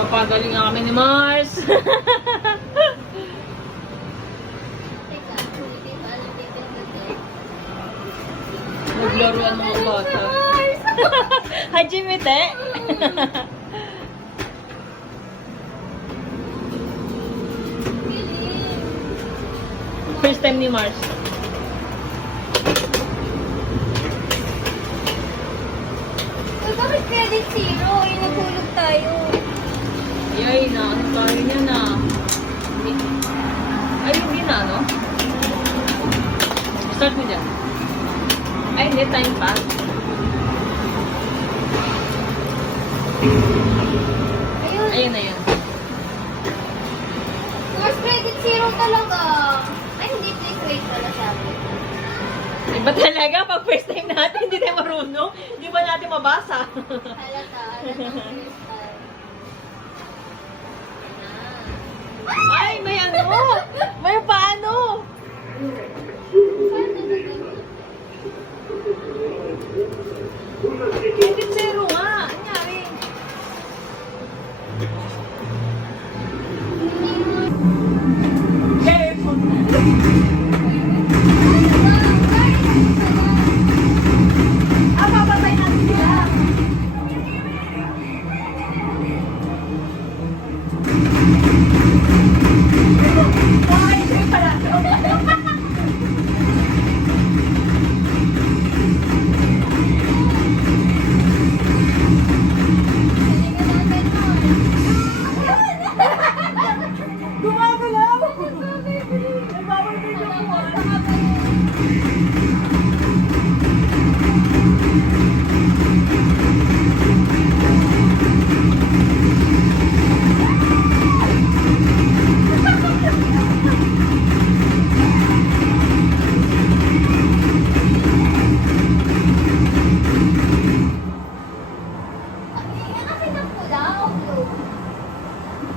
Magpapagaling nga kami ni Mars. Naglaro ang mga bata. Hajimite. First time ni Mars. Uy, bakit credit zero? Ay, nagulog tayo. Yay na, ano tayo niya na. Ay, hindi na, no? Start mo dyan. Ay, hindi, time pa. Ayun. Ayun na yun. First credit zero talaga. Ay, hindi please wait pala sabi. Iba talaga, pag first time natin, hindi tayo marunong. Hindi ba natin mabasa? Halata first time. Ay, may ano? May paano? Hindi zero nga. Anyari? Papatay natin sila. Ay, sa'yo pala. Gumagalaw! Nagbabay ko Akin ang pula o blue?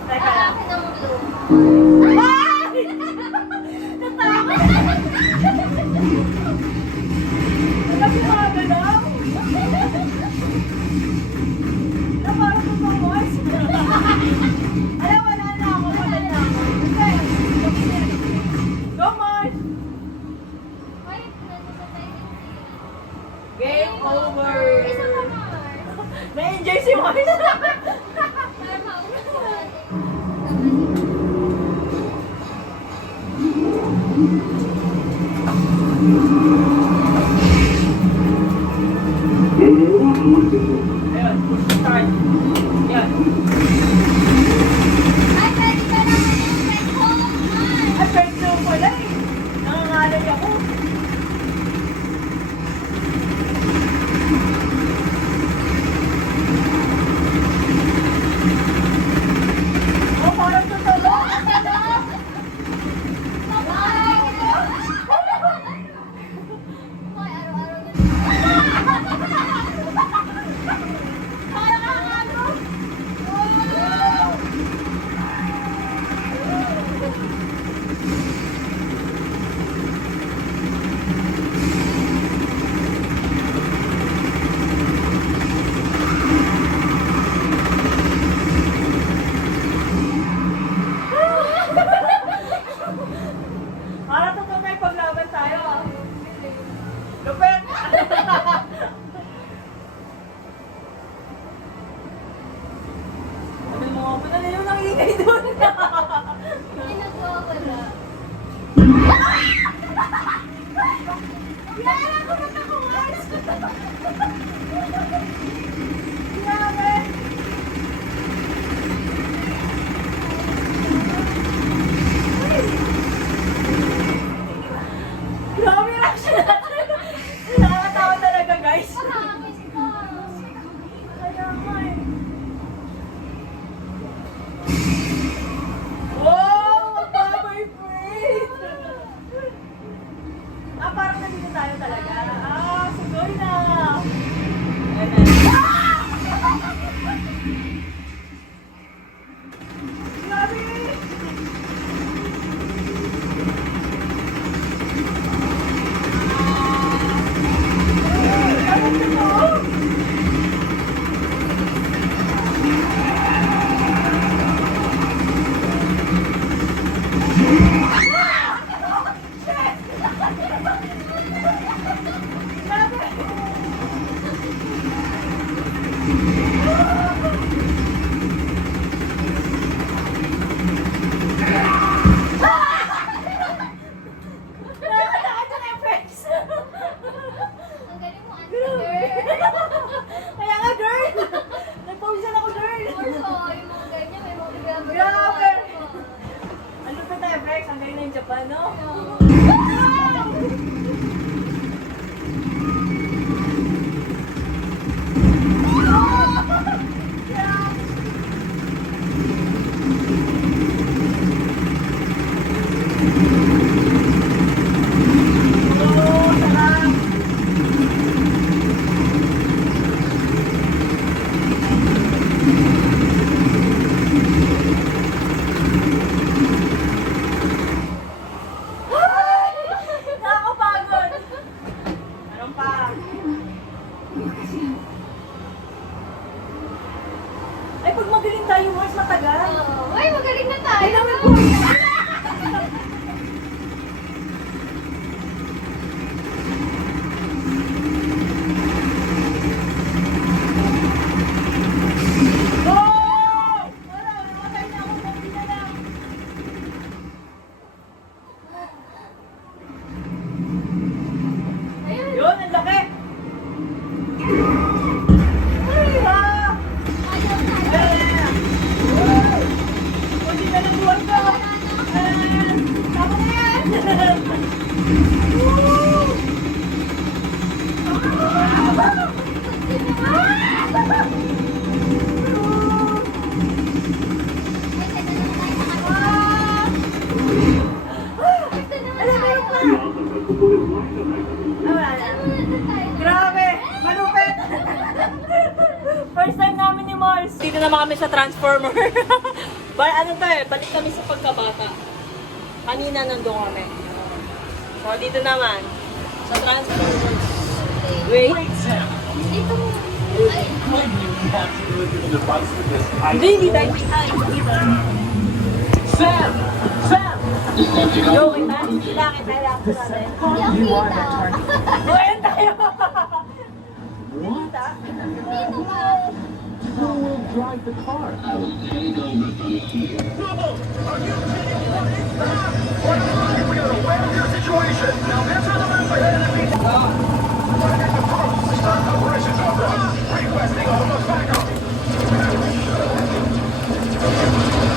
Teka lang. Akin ang blue. Ay! Natakot! Kasi gumagalaw! Na parang tumawag. Alam, wala na ako. Wala na ako. Go, Mars! Ay, nandun sa Game over! Isa pa Mars. Na-enjoy si Mars! Para maubos ko natin. Ayun, start. Yan. Ay, pwede ka naman yung pet home, Mars. Ay, pwede mo pala eh. Nangangalay ako. Oh, parang totoo. Parang totoo tayo paglaban tayo. Lupet! Sabi mo, madali yung nangingay doon. Ay, nagwawala. Yara ko ba't ako, Mars? Grabe! Grabe reaction natin! Nakakatawa talaga, guys. Nakakamiss ka. Kaya nga eh. Wow! Magbabibrate! Ay, pag magaling tayo, mas matagal. Oh, ay, magaling na tayo. Ay, naman po. Go! Wala, namatay na ako. Konti na lang. Ayun. Yun, ang laki. Ay, ha! Ayaw tayo. Ayan. Wow! Konti na lang buwan ko. Ayan. Tama na yan. Woo! Alam mo yung pa. Ah, wala na. Grabe! Malupit! First time namin ni Mars. Dito naman kami sa Transformer. Ano to eh, balik kami sa pagkabata. Kanina nandun kami. So dito naman, sa Transformers. Wait. Dito mo. Ay, Hindi tayo. Ay, dito. Sam! Sam! Yo, kita? Kita lang ko natin. hindi ako kita. Buhayan tayo! What? Dito ka. Who will drive the car?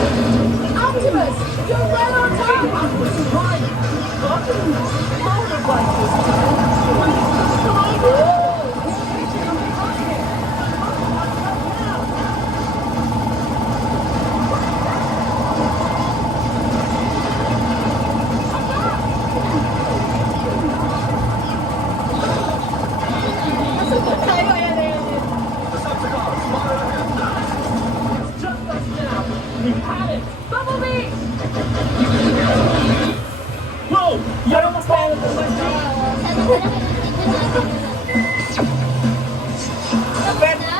Optimus! You're right on time! Optimus is right! Tayo, ayan, ayan, ayan. Bumblebee! Whoa! Parang mas tayo na tumas na. Sana ka lang Kapit! na.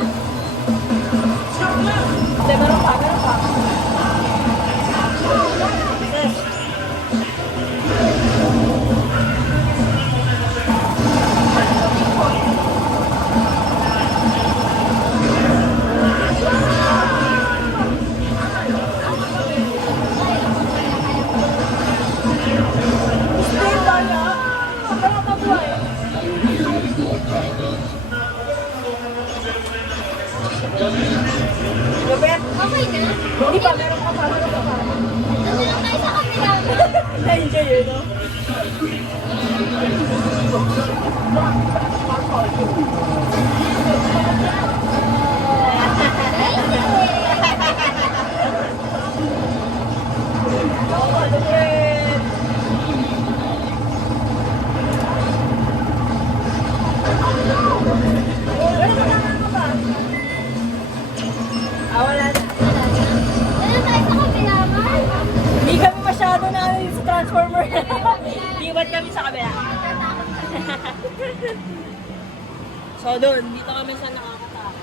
Hindi, meron pa, meron pa. Stay tayo. Parang mabuhay. Kapit! Okay na. Hindi pa, meron pa, meron pa. Doon lang tayo sa kabila. Na-enjoy yun, no? Ah, wala na. Doon tayo sa kabila, Mar. Hindi kami masyado na ano yung sa Transformer. Liwat kami sa kabila. Natatakot ka. So doon, dito kami sa nakakatakot.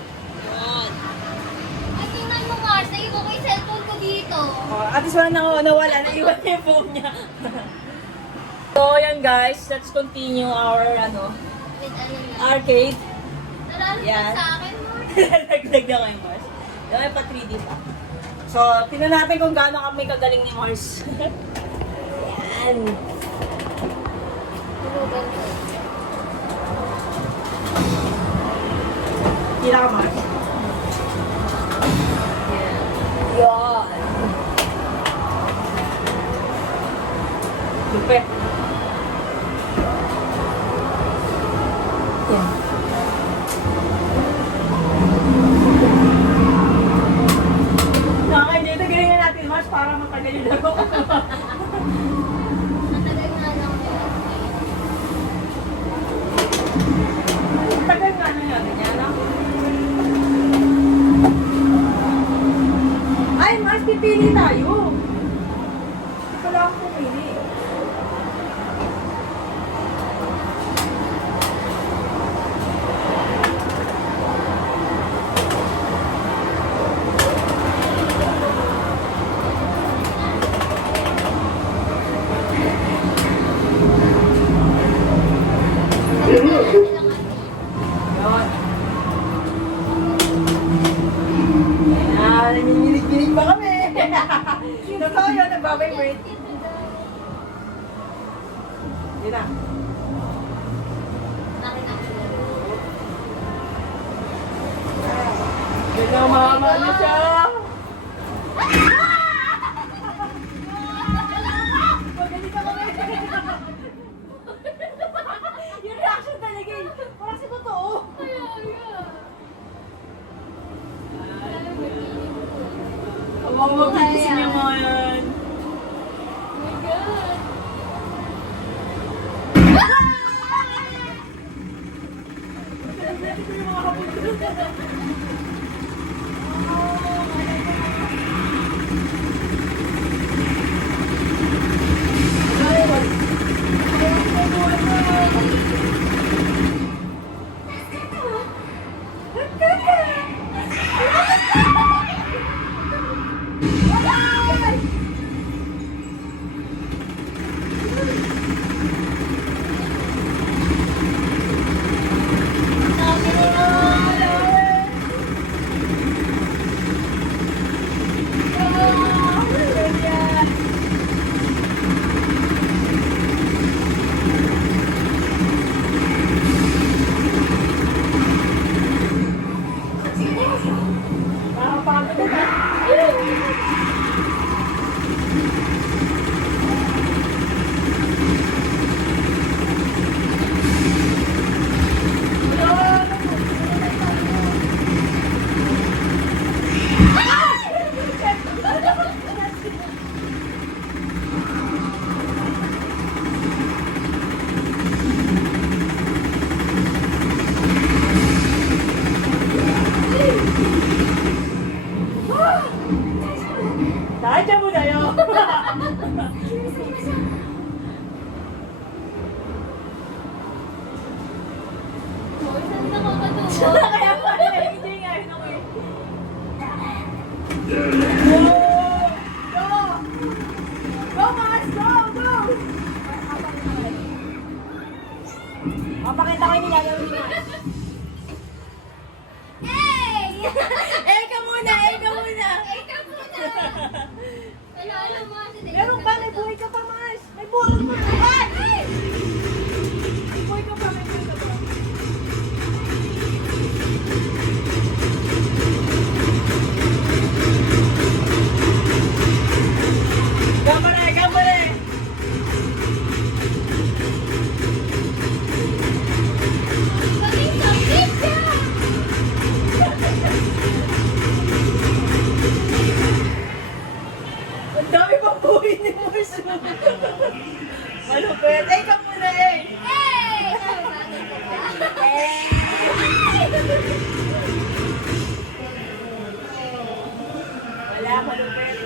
Yun. Ay, tingnan mo, Mars. Naiwan ko yung cellphone ko dito. Oh, at least wala nawala. Naiwan niya yung phone niya. So yan guys, let's continue our Wait, ano na? arcade. Nalalo Yan. ka sa akin, Mars. Nagdag na kayo Mars. Yan pa 3D pa. So, tingnan natin kung gaano kami kagaling ni Mars. Yan. Tulugan ko. Tira ka Mars. Yan. Lupit. Yan. Okay, dito galingan natin Mars para matagal yung laro. Matagal nga lang yun. Tagal nga na yun. Yan ah. Ay, Mars, pipili tayo. Hindi ko lang pumili. Namama na siya. Magaling ka kami. Yung reaction talaga eh. Parang si totoo. Huwag mo magigising yung mga yan. Sadya mo na yun! Kaya pa rin, hindi nga yun ako eh. Go! Go! Go, Mars! Go! Go! Mapakita ko yung nilalawin niya. Hey! Eka muna! Eka muna! Ikaw muna! Ano mo? Meron ba? May buhay ka pa, Mars! May buhay ka pa! Ay! May buhay ka pa! May buhay ka pa! Gambare! Gambare! Galing sa pizza! Ang dami pang buhay ni Mars! Malupit! Ay, ka muna eh! Hey! Wala, malupit!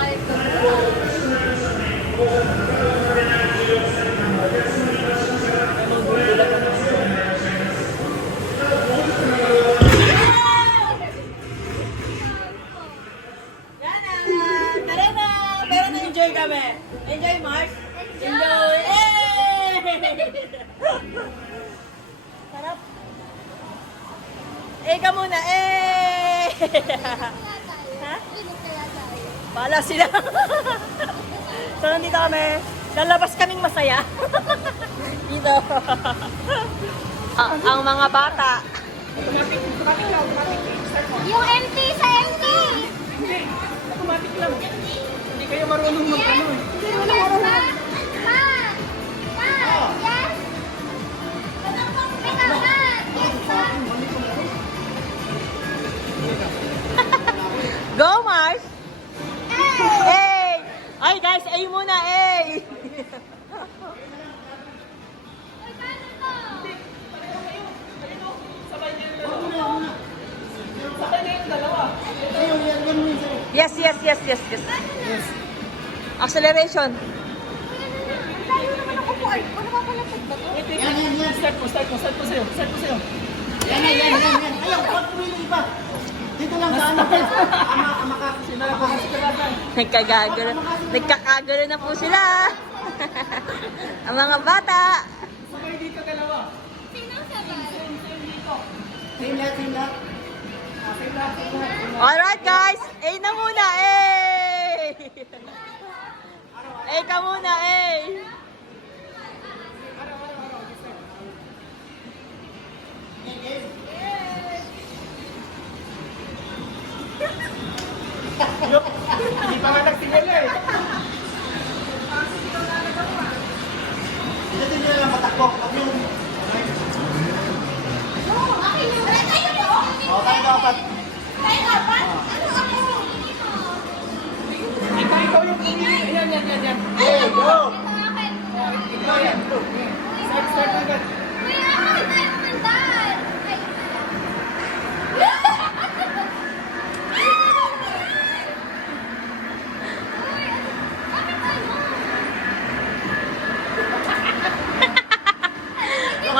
Kahit ko. Yan na! Tara na! Pero na-enjoy kami! Enjoy, Mars! Enjoy! Eh! Sarap! Eh, ka muna! Eh! Ha? Bala sila! So, nandito kami. Lalabas kaming masaya. Dito. Ang mga bata. Yung empty sa empty! Automatic lang. Hindi kayo marunong mag-ano eh. Yes, ma! Ma! Ma! Yes! Teka, ma! Yes, ma! Go, Mars! Hey! Hey! Ay, guys, ay muna, ay! Uy, paano to? Yes, yes, yes, yes, yes. Acceleration. Tayo naman ako po. Ay, ano ba pala ba to? Yan. Start mo sa'yo. Yan. Ayaw, huwag pumili pa. Dito lang sa ano. Nagkakagano na po sila. Ang mga bata. Sinong sabay? Same lahat. Alright, guys. A na muna, A! A ka muna, A!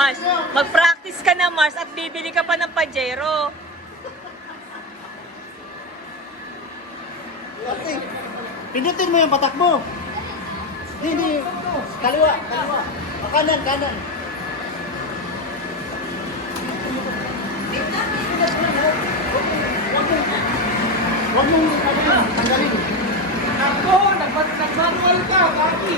Mars, mag-practice ka na, Mars, at bibili ka pa ng Pajero. Okay. Pindutin mo yung patak mo. Hindi. Kaliwa. Kanan. Huwag mong tanggalin. Ako, nag-manual ka, Kaki.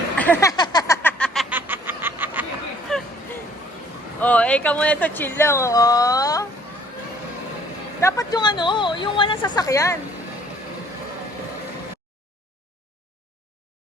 Oh, ikaw muna to, chill lang, oh. Dapat yung ano, yung walang sasakyan.